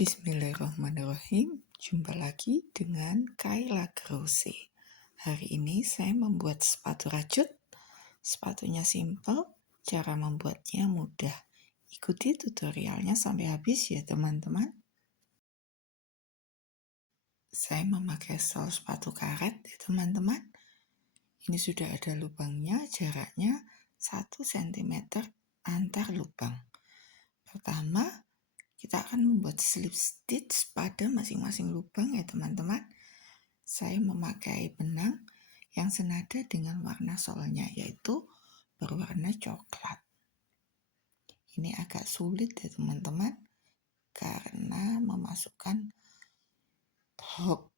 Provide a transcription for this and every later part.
Bismillahirrahmanirrahim. Jumpa lagi dengan Kayla Krause. Hari ini saya membuat sepatu rajut. Sepatunya simple, cara membuatnya mudah. Ikuti tutorialnya sampai habis ya teman-teman. Saya memakai sol sepatu karet ya teman-teman. Ini sudah ada lubangnya, jaraknya 1 cm antar lubang. Pertama, kita akan membuat slip stitch pada masing-masing lubang ya teman-teman. Saya memakai benang yang senada dengan warna solnya, yaitu berwarna coklat. Ini agak sulit ya teman-teman, karena memasukkan hook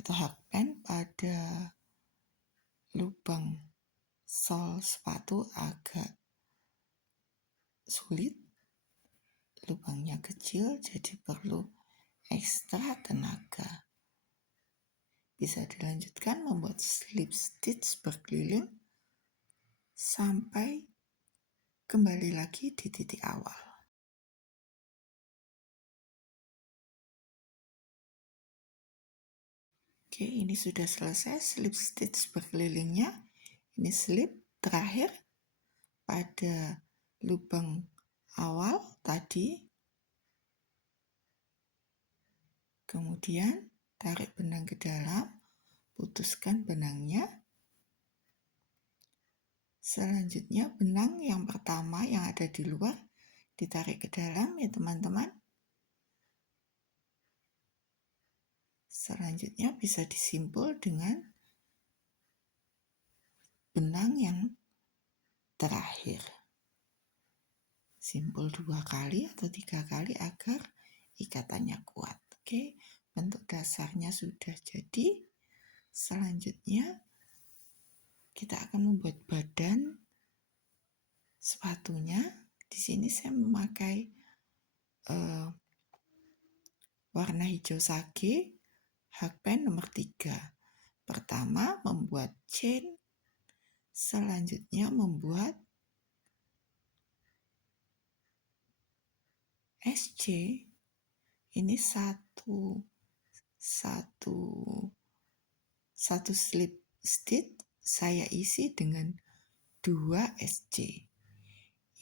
atau hakpen pada lubang sol sepatu agak sulit. Lubangnya kecil, jadi perlu ekstra tenaga. Bisa dilanjutkan membuat slip stitch berkeliling sampai kembali lagi di titik awal. Oke, ini sudah selesai slip stitch berkelilingnya. Ini slip terakhir pada lubang awal tadi. Kemudian tarik benang ke dalam, putuskan benangnya. Selanjutnya benang yang pertama yang ada di luar ditarik ke dalam ya teman-teman. Selanjutnya bisa disimpul dengan benang yang terakhir. Simpul 2 kali atau 3 kali agar ikatannya kuat. Oke, bentuk dasarnya sudah jadi. Selanjutnya kita akan membuat badan sepatunya. Di sini saya memakai warna hijau sage, hakpen nomor 3. Pertama membuat chain, selanjutnya membuat SC. Ini satu slip stitch saya isi dengan 2 SC.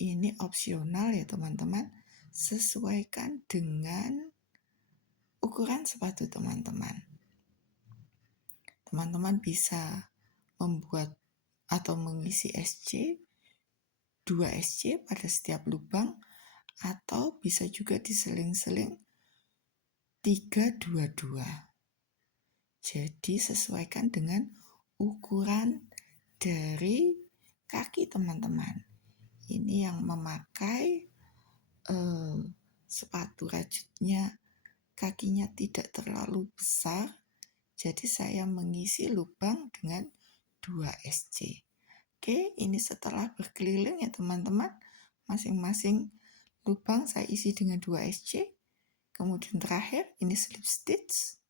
Ini opsional ya teman-teman, sesuaikan dengan ukuran sepatu teman-teman. Teman-teman bisa membuat atau mengisi SC, 2 SC pada setiap lubang, atau bisa juga diseling-seling 3-2-2. Jadi sesuaikan dengan ukuran dari kaki teman-teman. Ini yang memakai sepatu rajutnya, kakinya tidak terlalu besar, jadi saya mengisi lubang dengan 2 SC. Oke, ini setelah berkeliling ya teman-teman, masing-masing lubang saya isi dengan 2 SC. Kemudian terakhir ini slip stitch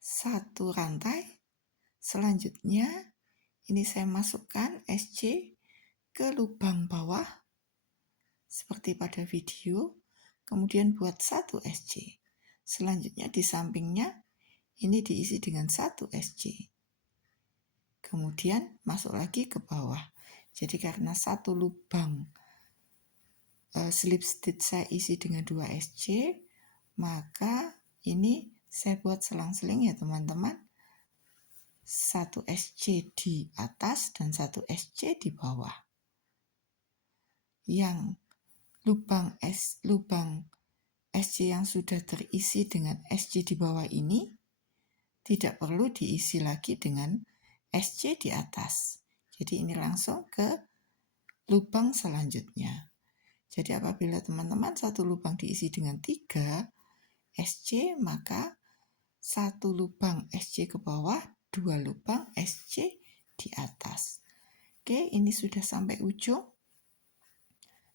1 rantai. Selanjutnya ini saya masukkan SC ke lubang bawah seperti pada video, kemudian buat 1 SC. Selanjutnya di sampingnya ini diisi dengan 1 SC. Kemudian masuk lagi ke bawah. Jadi karena 1 lubang slip stitch saya isi dengan 2 SC, maka ini saya buat selang-seling ya teman-teman. 1 SC di atas dan 1 SC di bawah. Yang lubang SC yang sudah terisi dengan SC di bawah ini tidak perlu diisi lagi dengan SC di atas. Jadi ini langsung ke lubang selanjutnya. Jadi apabila teman-teman 1 lubang diisi dengan 3 SC, maka 1 lubang SC ke bawah, 2 lubang SC di atas. Oke, ini sudah sampai ujung.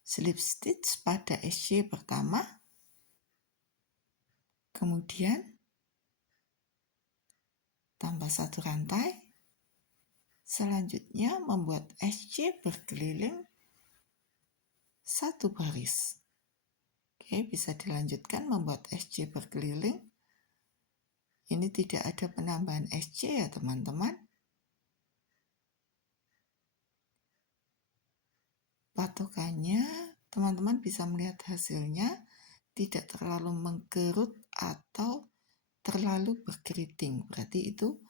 Slip stitch pada SC pertama, kemudian tambah 1 rantai, selanjutnya membuat SC berkeliling 1 baris. Oke, bisa dilanjutkan membuat SC berkeliling. Ini tidak ada penambahan SC ya teman-teman. Patokannya, teman-teman bisa melihat hasilnya tidak terlalu mengkerut atau terlalu berkeriting. Berarti itu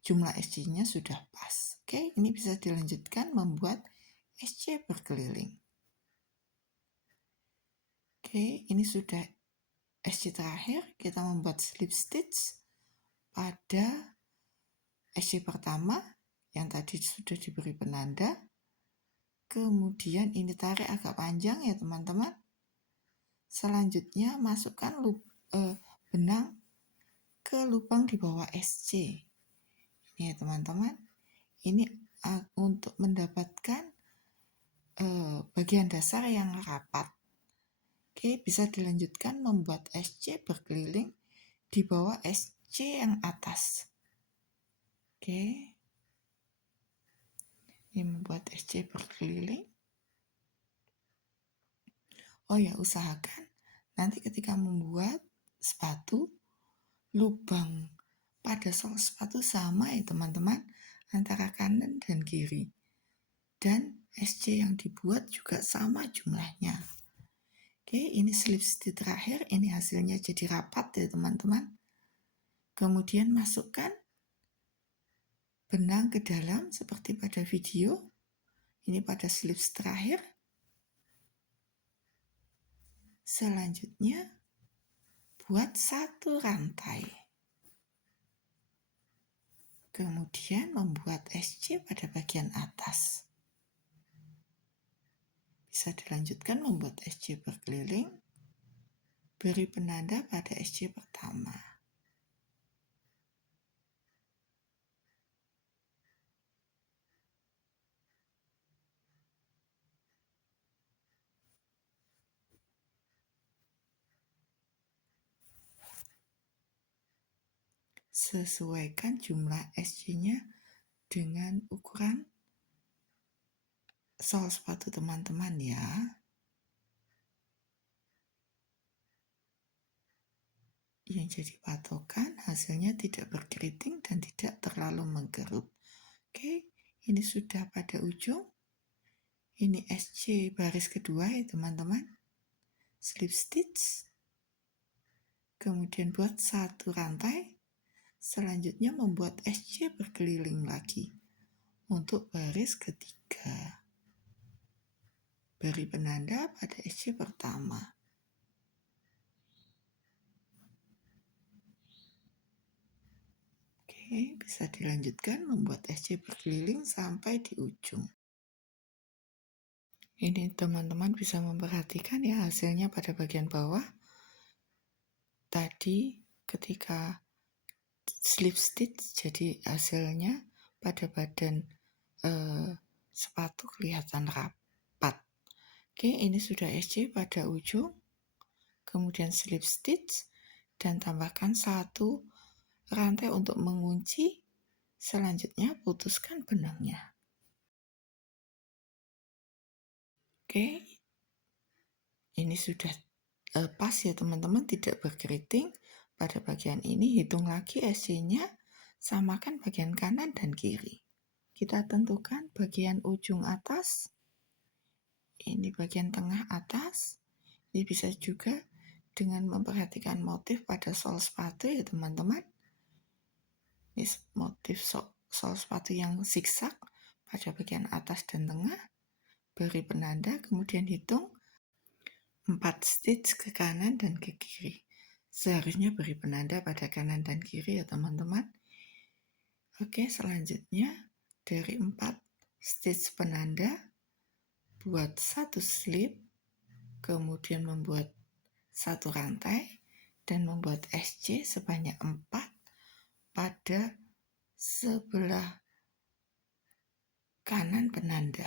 jumlah SC-nya sudah pas. Oke, ini bisa dilanjutkan membuat SC berkeliling. Oke, ini sudah SC terakhir. Kita membuat slip stitch pada SC pertama yang tadi sudah diberi penanda. Kemudian ini tarik agak panjang ya teman-teman. Selanjutnya masukkan benang ke lubang di bawah SC. Ini ya teman-teman. Ini untuk mendapatkan bagian dasar yang rapat. Oke, bisa dilanjutkan membuat SC berkeliling di bawah SC yang atas. Oke, ini membuat SC berkeliling. Oh ya, usahakan nanti ketika membuat sepatu, lubang pada sol sepatu sama ya teman-teman, antara kanan dan kiri. Dan SC yang dibuat juga sama jumlahnya. Oke, ini slip stitch terakhir, ini hasilnya jadi rapat ya teman-teman. Kemudian masukkan benang ke dalam seperti pada video. Ini pada slip stitch terakhir. Selanjutnya, buat satu rantai. Kemudian membuat SC pada bagian atas. Bisa dilanjutkan membuat SC berkeliling. Beri penanda pada SC pertama. Sesuaikan jumlah SC-nya dengan ukuran sol sepatu teman-teman ya. Yang jadi patokan hasilnya tidak berkeriting dan tidak terlalu mengkerut. Oke, ini sudah pada ujung. Ini SC baris kedua ya teman-teman. Slip stitch. Kemudian buat satu rantai. Selanjutnya membuat SC berkeliling lagi untuk baris ketiga. Beri penanda pada SC pertama. Oke, bisa dilanjutkan membuat SC berkeliling sampai di ujung. Ini teman-teman bisa memperhatikan ya hasilnya pada bagian bawah. Tadi ketika slip stitch jadi hasilnya pada badan sepatu kelihatan rapat. Oke, ini sudah SC pada ujung. Kemudian slip stitch dan tambahkan satu rantai untuk mengunci. Selanjutnya putuskan benangnya. Oke, ini sudah pas ya teman-teman, tidak berkeriting. Pada bagian ini hitung lagi SC-nya, samakan bagian kanan dan kiri. Kita tentukan bagian ujung atas. Ini bagian tengah atas. Ini bisa juga dengan memperhatikan motif pada sol sepatu ya teman-teman. Ini motif sol sepatu yang zigzag pada bagian atas dan tengah. Beri penanda, kemudian hitung 4 stitch ke kanan dan ke kiri. Seharusnya beri penanda pada kanan dan kiri ya teman-teman. Oke, selanjutnya dari 4 stitch penanda, buat satu slip, kemudian membuat satu rantai, dan membuat SC sebanyak 4 pada sebelah kanan penanda.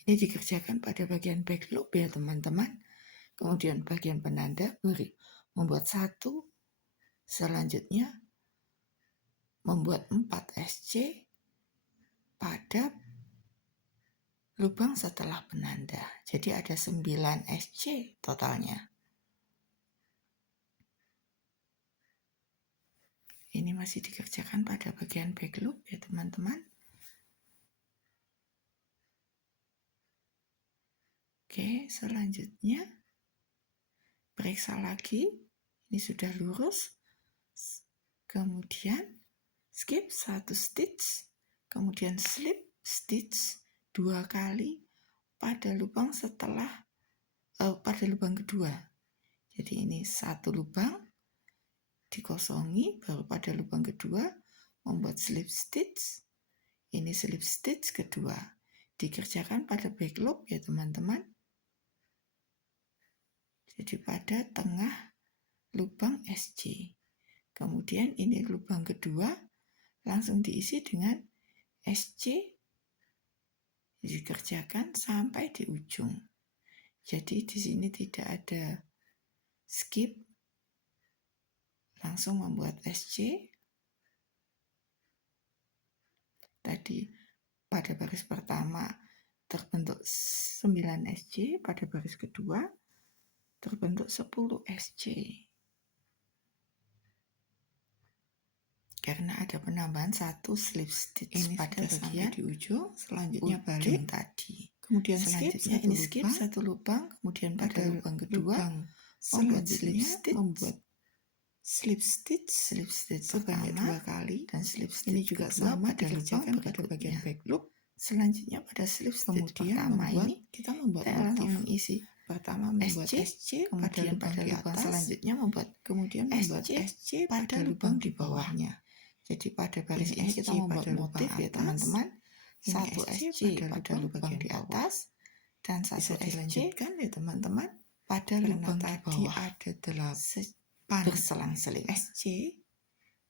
Ini dikerjakan pada bagian back loop ya teman-teman. Kemudian bagian penanda beri membuat satu, selanjutnya membuat 4 SC pada lubang setelah penanda. Jadi ada 9 SC totalnya. Ini masih dikerjakan pada bagian back loop ya teman-teman. Oke, selanjutnya periksa lagi. Ini sudah lurus. Kemudian skip 1 stitch, kemudian slip stitch 2 kali pada lubang pada lubang kedua. Jadi ini 1 lubang dikosongi, baru pada lubang kedua membuat slip stitch. Ini slip stitch kedua. Dikerjakan pada back loop ya teman-teman. Jadi pada tengah lubang SC. Kemudian ini lubang kedua langsung diisi dengan SC, dikerjakan sampai di ujung. Jadi di sini tidak ada skip, langsung membuat SC. Tadi pada baris pertama terbentuk 9 SC, pada baris kedua terbentuk 10 SC. Karena ada penambahan 1 slip stitch ini pada bagian di ujung, selanjutnya balik tadi. Kemudian selanjutnya ini skip 1 lubang, kemudian pada lubang kedua membuat slip stitch sebanyak 2 kali, dan slip stitch ini juga sama dikerjakan pada bagian back loop. Selanjutnya pada slip stitch pertama ini kita membuat motif. Mengisi pertama membuat SC, kemudian pada lubang selanjutnya kemudian membuat SC pada lubang di bawahnya. Jadi pada baris ini kita membuat motif ya teman-teman. 1 SC pada lubang di atas dan 1 SC ya teman-teman pada lubang di bawah. Ada 8 berselang-seling SC.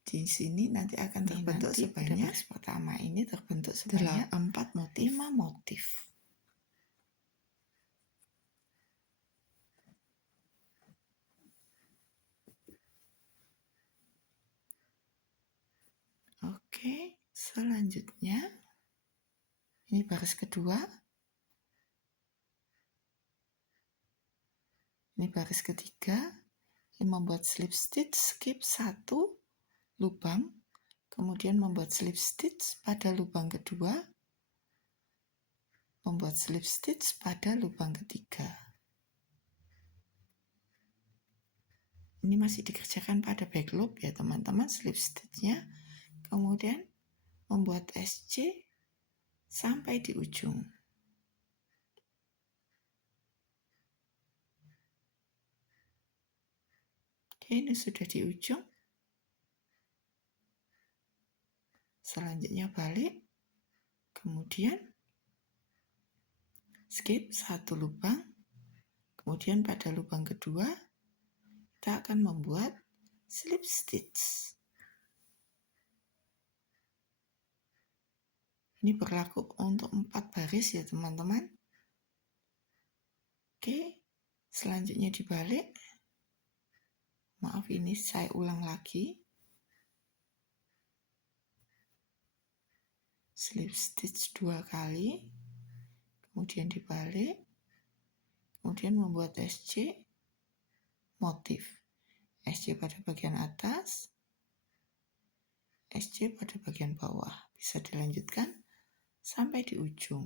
Di sini nanti akan terbentuk sebanyak pertama ini terbentuk sebanyak 4 motif. 5 motif. Oke, selanjutnya ini baris kedua. Ini baris ketiga. Ini membuat slip stitch, skip 1 lubang, kemudian membuat slip stitch pada lubang kedua, membuat slip stitch pada lubang ketiga. Ini masih dikerjakan pada back loop ya teman-teman, slip stitchnya. Kemudian membuat SC sampai di ujung. Oke, ini sudah di ujung. Selanjutnya balik. Kemudian skip 1 lubang. Kemudian pada lubang kedua kita akan membuat slip stitch. Ini berlaku untuk 4 baris ya teman-teman. Oke, selanjutnya dibalik. Maaf, ini saya ulang lagi. Slip stitch 2 kali, kemudian dibalik, kemudian membuat SC motif. SC pada bagian atas, SC pada bagian bawah. Bisa dilanjutkan sampai di ujung.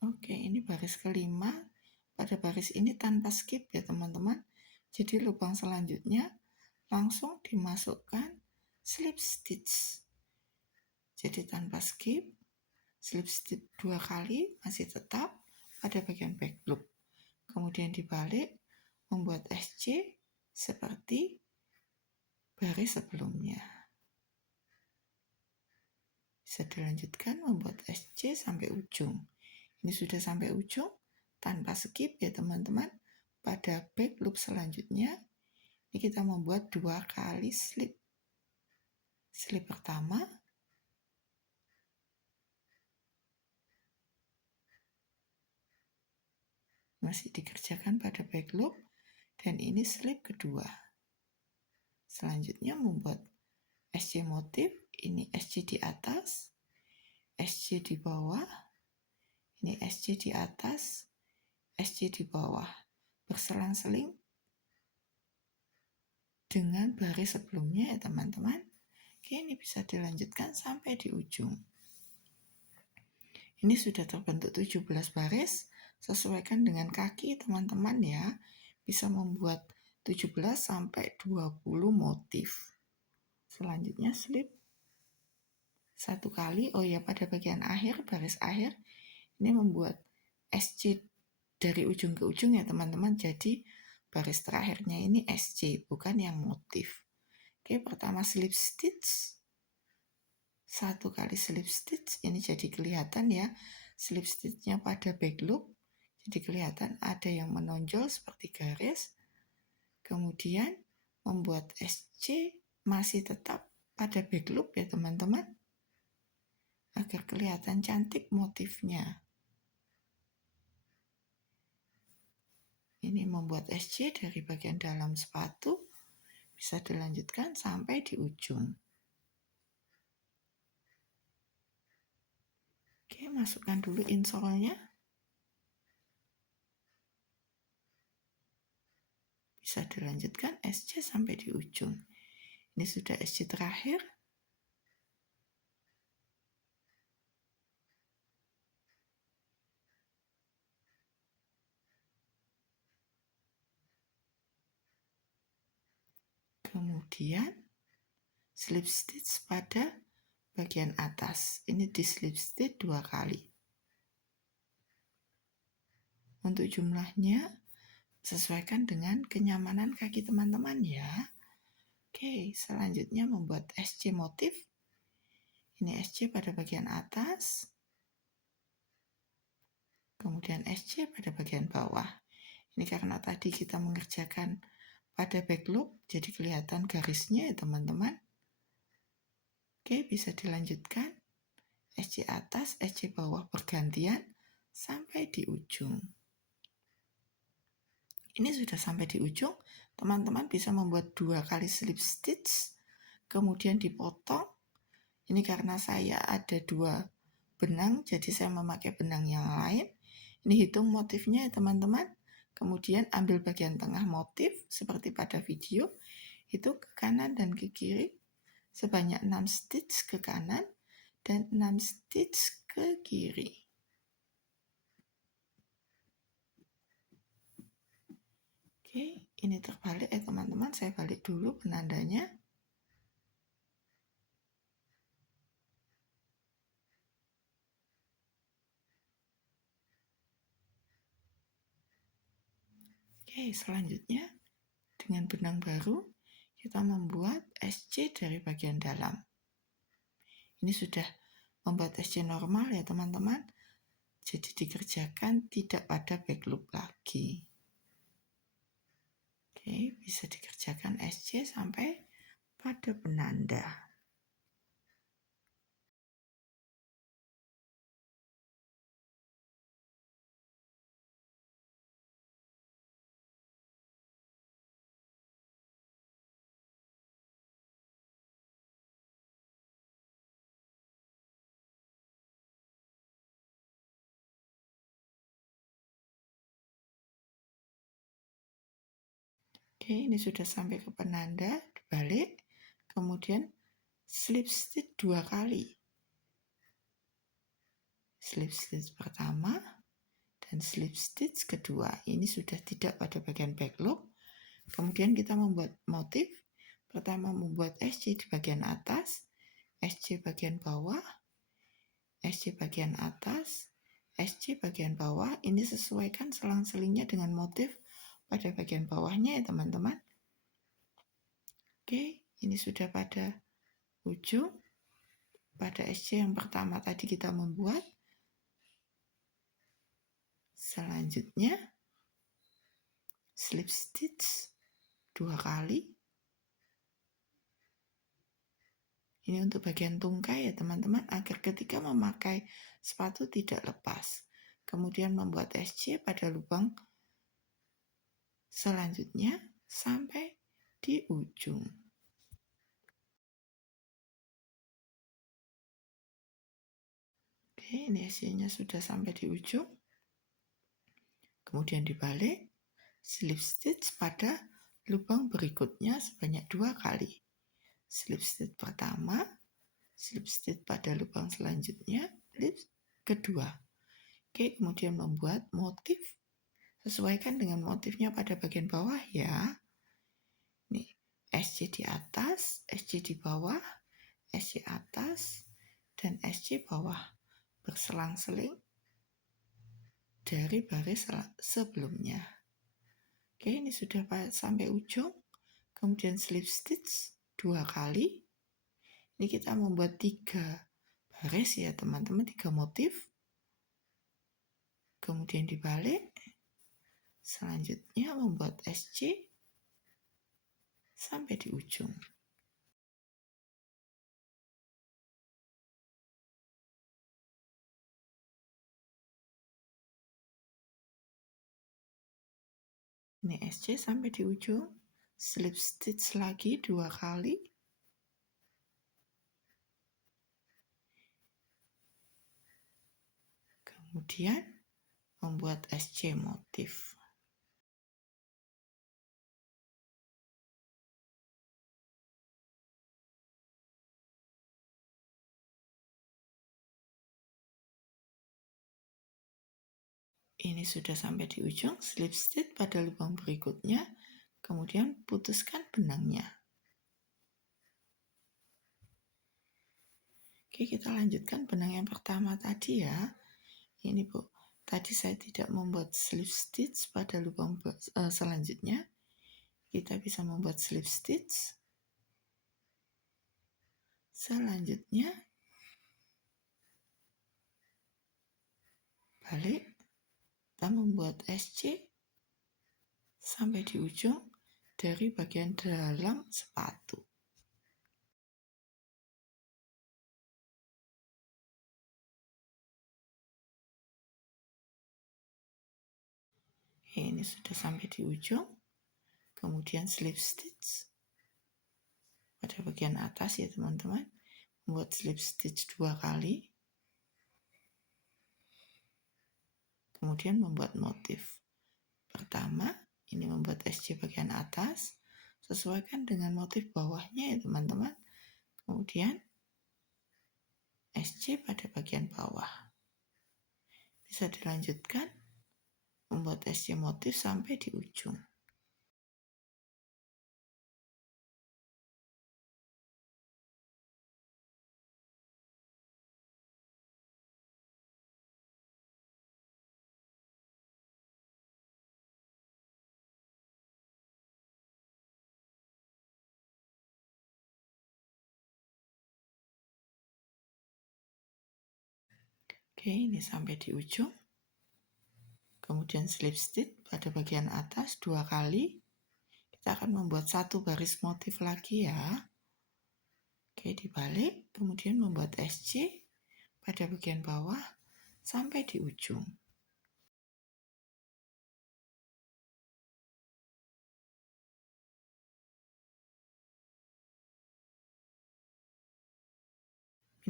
Oke, ini baris kelima. Pada baris ini tanpa skip ya teman-teman. Jadi lubang selanjutnya langsung dimasukkan slip stitch. Jadi tanpa skip, slip stitch 2 kali masih tetap pada bagian back loop. Kemudian dibalik, membuat SC seperti baris sebelumnya. Bisa dilanjutkan membuat SC sampai ujung. Ini sudah sampai ujung tanpa skip ya teman-teman. Pada back loop selanjutnya, ini kita membuat 2 kali slip. Slip pertama, masih dikerjakan pada back loop, dan ini slip kedua. Selanjutnya membuat SC motif, ini SC di atas, SC di bawah, ini SC di atas, SC di bawah, berselang-seling dengan baris sebelumnya ya teman-teman. Oke, ini bisa dilanjutkan sampai di ujung. Ini sudah terbentuk 17 baris, sesuaikan dengan kaki teman-teman ya. Bisa membuat 17 sampai 20 motif. Selanjutnya slip 1 kali. Oh ya, pada bagian akhir, baris akhir, ini membuat SC dari ujung ke ujung ya teman-teman. Jadi baris terakhirnya ini SC, bukan yang motif. Oke, pertama slip stitch. 1 kali slip stitch, ini jadi kelihatan ya slip stitchnya pada back loop, jadi kelihatan ada yang menonjol seperti garis. Kemudian membuat SC masih tetap pada back loop ya teman-teman, agar kelihatan cantik motifnya. Ini membuat SC dari bagian dalam sepatu, bisa dilanjutkan sampai di ujung. Oke, masukkan dulu insole-nya. Bisa dilanjutkan SC sampai di ujung. Ini sudah SC terakhir. Kemudian slip stitch pada bagian atas. Ini di slip stitch 2 kali. Untuk jumlahnya sesuaikan dengan kenyamanan kaki teman-teman ya. Oke, selanjutnya membuat SC motif. Ini SC pada bagian atas. Kemudian SC pada bagian bawah. Ini karena tadi kita mengerjakan pada back loop, jadi kelihatan garisnya ya teman-teman. Oke, bisa dilanjutkan. SC atas, SC bawah bergantian sampai di ujung. Ini sudah sampai di ujung. Teman-teman bisa membuat 2 kali slip stitch, kemudian dipotong. Ini karena saya ada 2 benang, jadi saya memakai benang yang lain. Ini hitung motifnya ya teman-teman. Kemudian ambil bagian tengah motif seperti pada video, itu ke kanan dan ke kiri sebanyak 6 stitch ke kanan dan 6 stitch ke kiri. Oke, ini terbalik ya teman-teman, saya balik dulu penandanya. Oke, selanjutnya dengan benang baru kita membuat SC dari bagian dalam. Ini sudah membuat SC normal ya teman-teman, jadi dikerjakan tidak pada back loop lagi. Oke, bisa dikerjakan SC sampai pada penanda. Oke, ini sudah sampai ke penanda, dibalik, kemudian slip stitch 2 kali. Slip stitch pertama dan slip stitch kedua. Ini sudah tidak pada bagian back loop. Kemudian kita membuat motif. Pertama membuat SC di bagian atas, SC bagian bawah, SC bagian atas, SC bagian bawah. Ini sesuaikan selang-selingnya dengan motif pada bagian bawahnya ya teman-teman. Oke, ini sudah pada ujung. Pada SC yang pertama tadi kita membuat. Selanjutnya slip stitch 2 kali. Ini untuk bagian tungkai ya teman-teman, agar ketika memakai sepatu tidak lepas. Kemudian membuat SC pada lubang selanjutnya sampai di ujung. Oke, ini SC-nya sudah sampai di ujung. Kemudian dibalik, slip stitch pada lubang berikutnya sebanyak 2 kali. Slip stitch pertama, slip stitch pada lubang selanjutnya, slip kedua. Oke, kemudian membuat motif, sesuaikan dengan motifnya pada bagian bawah ya. Nih, SC di atas, SC di bawah, SC atas, dan SC bawah. Berselang-seling dari baris sebelumnya. Oke, ini sudah sampai ujung. Kemudian slip stitch 2 kali. Ini kita membuat 3 baris ya teman-teman, 3 motif. Kemudian dibalik. Selanjutnya membuat SC sampai di ujung. Ini SC sampai di ujung, slip stitch lagi 2 kali. Kemudian membuat SC motif. Ini sudah sampai di ujung, slip stitch pada lubang berikutnya, kemudian putuskan benangnya. Oke, kita lanjutkan benang yang pertama tadi ya. Ini Bu, tadi saya tidak membuat slip stitch pada lubang selanjutnya. Kita bisa membuat slip stitch. Selanjutnya balik, kita membuat SC sampai di ujung dari bagian dalam sepatu. Ini sudah sampai di ujung. Kemudian slip stitch pada bagian atas ya teman-teman. Membuat slip stitch 2 kali. Kemudian membuat motif. Pertama, ini membuat SC bagian atas. Sesuaikan dengan motif bawahnya ya teman-teman. Kemudian SC pada bagian bawah. Bisa dilanjutkan membuat SC motif sampai di ujung. Oke, ini sampai di ujung. Kemudian slip stitch pada bagian atas 2 kali. Kita akan membuat 1 baris motif lagi ya. Oke, dibalik, kemudian membuat SC pada bagian bawah sampai di ujung.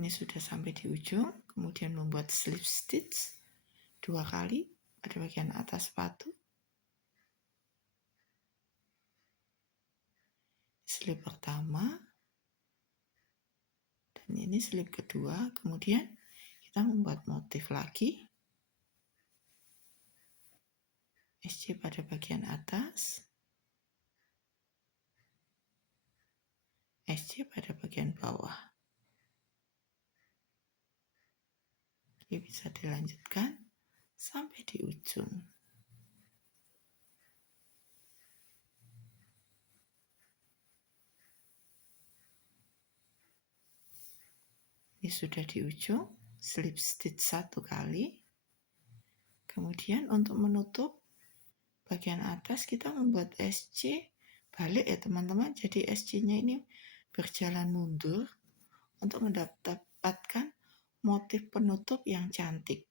Ini sudah sampai di ujung, kemudian membuat slip stitch 2 kali pada bagian atas sepatu. Slip pertama, dan ini slip kedua, kemudian kita membuat motif lagi. SC pada bagian atas, SC pada bagian bawah. Oke, bisa dilanjutkan sampai di ujung. Ini sudah di ujung, slip stitch 1 kali. Kemudian untuk menutup bagian atas kita membuat SC balik ya teman-teman. Jadi SC-nya ini berjalan mundur untuk mendapatkan motif penutup yang cantik.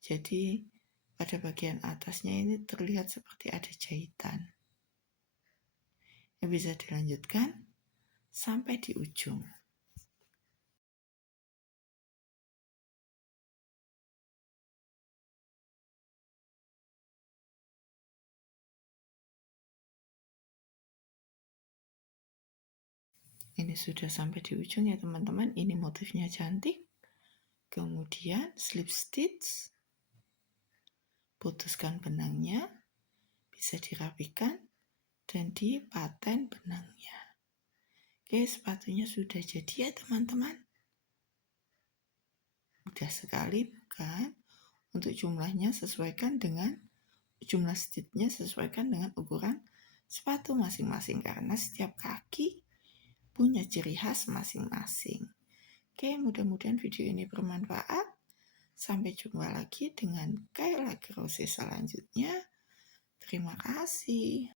Jadi pada bagian atasnya ini terlihat seperti ada jahitan. Yang bisa dilanjutkan sampai di ujung. Ini sudah sampai di ujung ya teman-teman. Ini motifnya cantik. Kemudian slip stitch, putuskan benangnya, bisa dirapikan dan dipaten benangnya. Oke, sepatunya sudah jadi ya teman-teman. Mudah sekali bukan? Untuk jumlahnya sesuaikan dengan jumlah stitchnya sesuaikan dengan ukuran sepatu masing-masing karena setiap kaki punya ciri khas masing-masing. Oke, mudah-mudahan video ini bermanfaat. Sampai jumpa lagi dengan Kayla Crochet selanjutnya. Terima kasih.